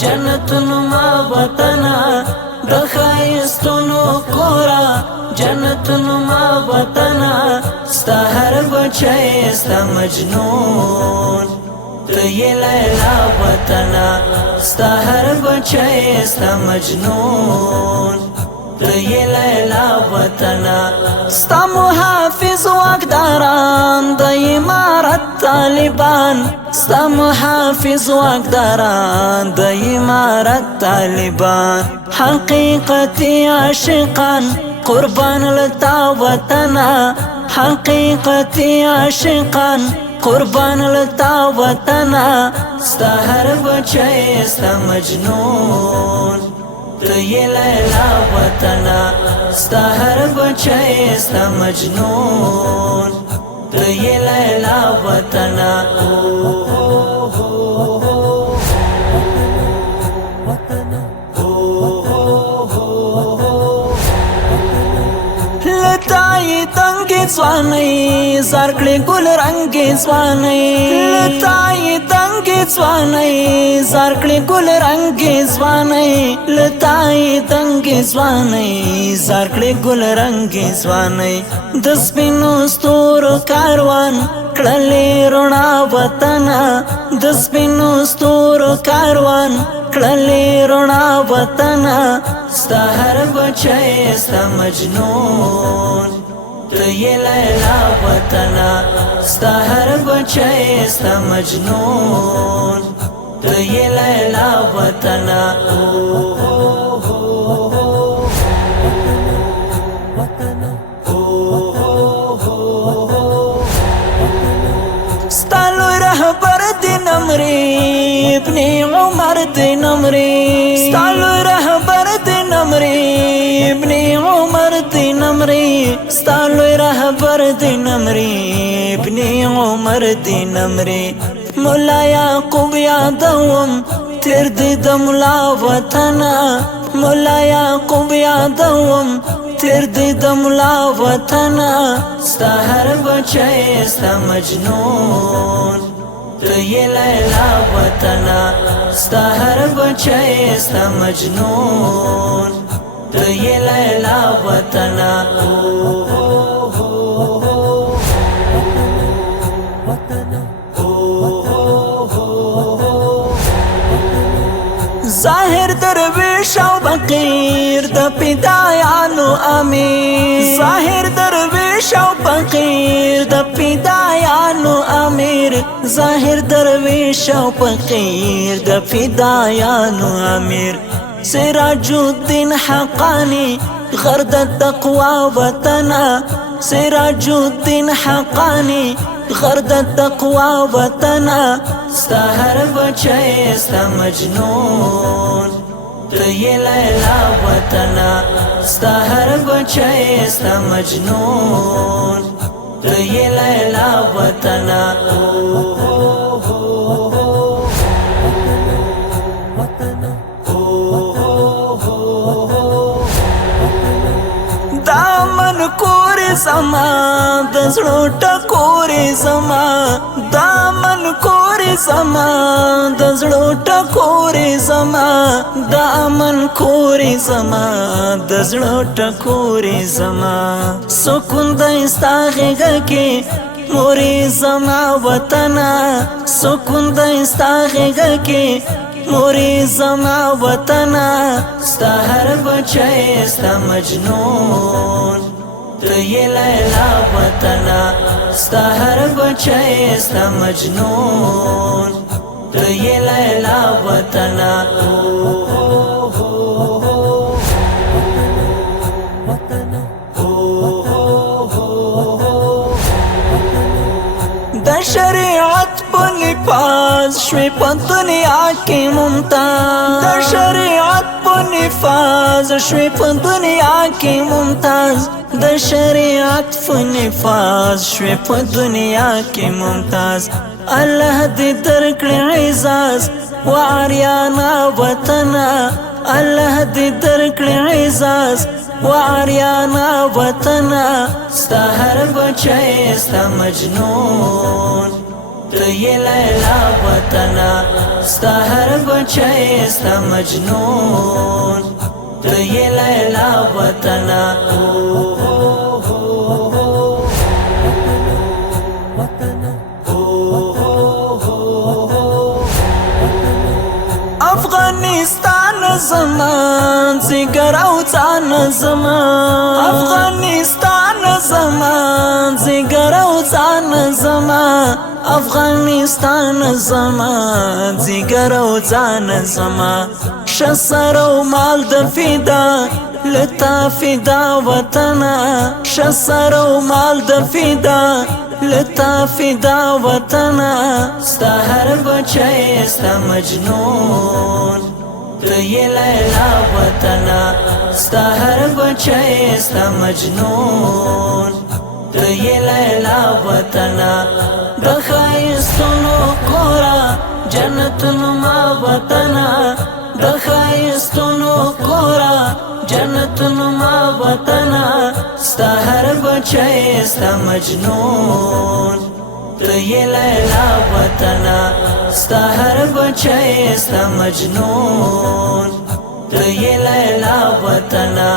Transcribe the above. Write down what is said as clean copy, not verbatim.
جنتونو ما وطنا د ښایستونو کورا جنتونو ما وطنا ستا هر بچی ستا مجنون ته یې لیلا وطنا ستا هر بچی ستا مجنون ته یې لیلا وطنا ستا محافظ واکداران د امارت طالبان ستا محافظ واکداران د امارت طالبان حقیقتي عاشقان قربان لتا وطنا حقیقتي عاشقان قربان لتا وطنا ستا هر بچی ستا مجنون ته یې لیلا وطنا ستا هر بچی ستا مجنون ته یې لیلا وطنا لتای تنگی ځواني زار کړې ګل رنگي ځواني لتای تنگی ځواني زار کړې ګل رنگي ځواني لتای تنگی ځواني زار کړې ګل رنگي ځواني د سپینو ستورو کاروان کړلې رڼا وطنا د سپینو ستورو کاروان کړلې رڼا وطنا ستا هر بچی ستا مجنون ته یې لیلا وطنا ستا هر بچی ستا مجنون ته یې لیلا وطنا ستا لوی رهبر دی نمرې ابن عمر دی نمرې ستا لوی رهبر دی نمرې ابن عمر دی نمرې ستا لوی رهبر دی نمرې ابن عمر دی نمرې مولا یعقوب یادوم تیر دی د ملا وطنا مولا یعقوب یادوم تیر دی د ملا وطنا ستا هر بچی ستا مجنون ته یې لیلا وطنا ستا هر بچی ستا مجنون ته یې لیلا وطنا ظاهر درویش او فقیر د پیدایانو امیر ظاهر درویش او فقیر د پیدایانو امیر ظاهر درویش او فقیر د پیدایانو امیر سراج الدین حقانی غرد التقوى وطنا سراج الدین حقانی غرد التقوى وطنا ستا هر بچی ستا مجنون ته یې لیلا وطنا ستا هر بچی ستا مجنون ته یې لیلا وطنا دامن کورې زما د زړه ټکورې زما دامن کورې زما د زړه ټکورې زما دامن کورې زما د زړه ټکورې زما سکون د ستا غېږه کې مورې زما وطنا سکون د ستا غېږه کې مورې زما وطنا ستا هر بچی ستا مجنون ته یې لیلا وطنا ستا هر بچی ستا مجنون ته یې لیلا وطنا د شریعت په نفاذ شوې په دنیا کې ممتاز د شریعت په نفاذ شوې په دنیا کې ممتاز د شریعت په نفاذ شوې په دنیا کې ممتاز الله دې درکړي اعزاز وعریانا وطنا الله دې درکړي اعزاز وعریانا وطنا ستا هر بچی ستا مجنون ته یې لیلا وطنا ستا هر بچی ستا مجنون تو یې لیلا وطنه افغانستان زمان زیگر او ځان زمان افغانستان زمان زیگر او ځان زمان افغانستان زمان زیگر او ځان زمان شسر او مال د فدا لتا فدا وطنا شسر او مال د فدا لتا فدا وطنا ستا هر بچی ستا مجنون تو یې لیلا وطنا ستا هر بچی ستا مجنون تو یې لیلا وطنا د ښایستونو کورا جنتونو ما وطنا د ښایستونو کورا جنتونو ما وطنا ستا هر بچی ستا مجنون تو یې لیلا وطنا ستا هر بچی ستا مجنون تو یې لیلا وطنا